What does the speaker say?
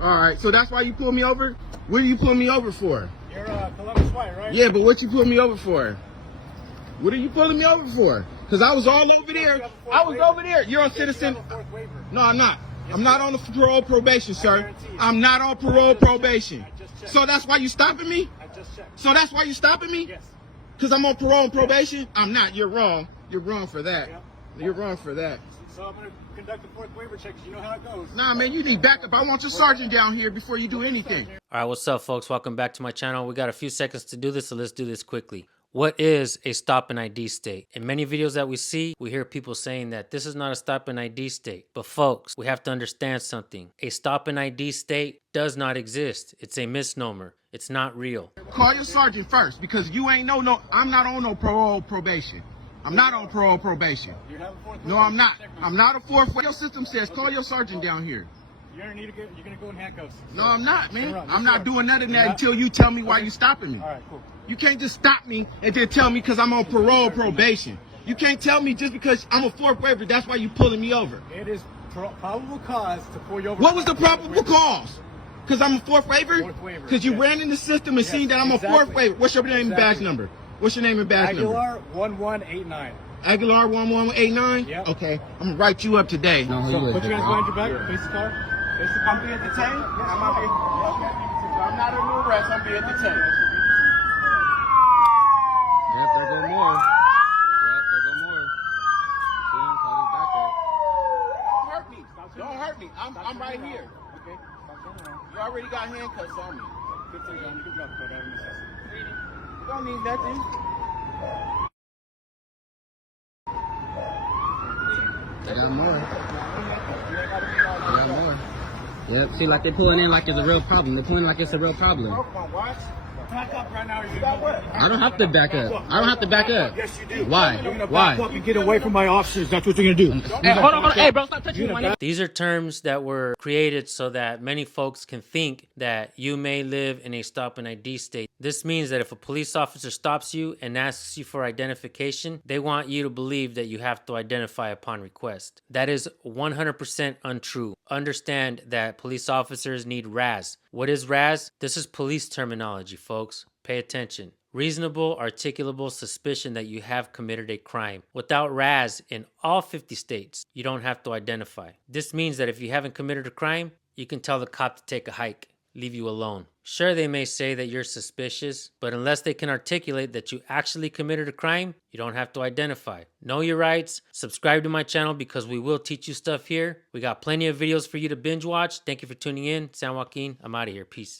All right, so that's why you pulled me over? What are you pulling me over for? You're Columbus White, right? Yeah, but what you pulling me over for? What are you pulling me over for? Because I was all over there. I was over there. You're on citizen. No, I'm not. I'm not on the parole probation, sir. I'm not on parole probation. So that's why you stopping me? I just checked. So that's why you stopping me? Yes. Because I'm on parole and probation? I'm not. You're wrong. You're wrong for that. Yep. You're wrong for that. So I'm going to conduct the fourth waiver check because you know how it goes. Nah, man, you need backup. I want your sergeant down here before you do anything. All right, what's up, folks? Welcome back to my channel. We got a few seconds to do this, so let's do this quickly. What is a stop and ID state? In many videos that we see, we hear people saying that this is not a stop and ID state. But folks, we have to understand something. A stop and ID state does not exist. It's a misnomer. It's not real. Call your sergeant first because you ain't no, I'm not on no parole probation. I'm not on parole probation. You have a fourth No, waiver I'm not. check. I'm not a fourth. Your system says call your sergeant down here. You're going to go in handcuffs. No, I'm not, man. Turn around. I'm not doing none of that Not- until you tell me why Okay. you stopping me. All right, cool. You can't just stop me and then tell me because I'm on parole probation. You can't tell me just because I'm a fourth waiver, that's why you pulling me over. It is probable cause to pull you over. What was the probable cause? Because I'm a fourth waiver? Fourth waiver, Because you yes. ran in the system and Yes, seen that I'm a fourth exactly. waiver. What's your name and badge Exactly. number? What's your name and badge number? Aguilar 1189. Aguilar 1189? Yep. Okay, I'm going to write you up today. So put your hands behind your back. Face the car. Face the car. I'm being detained? I'm out here. Okay. So I'm not under arrest, I'm being detained. Yep, there go more. Yep, there go more. See him, call his back up. Don't hurt me. Don't hurt me. I'm right here. Okay. Stop turning around. You already got handcuffs on me. Good thing you can drop the code out of necessity. You don't need nothing. They got more. They got more. Yep, see, like they're pulling in like it's a real problem. They're pulling like it's a real problem. Come on, watch. Back up right now. Or you're Got what? I don't have to back up. I don't have to back up. Yes, you do. Why? You're gonna Why? back up and get away from my officers. That's what you're gonna do. Hey, hold on. Hey, bro, stop touching me, my nigga. These are terms that were created so that many folks can think that you may live in a stop and ID state. This means that if a police officer stops you and asks you for identification, they want you to believe that you have to identify upon request. That is 100% untrue. Understand that police officers need RAS. What is RAS? This is police terminology, folks. Pay attention. Reasonable, articulable suspicion that you have committed a crime. Without RAS in all 50 states, you don't have to identify. This means that if you haven't committed a crime, you can tell the cop to take a hike, leave you alone. Sure, they may say that you're suspicious, but unless they can articulate that you actually committed a crime, you don't have to identify. Know your rights. Subscribe to my channel because we will teach you stuff here. We got plenty of videos for you to binge watch. Thank you for tuning in. San Joaquin, I'm out of here. Peace.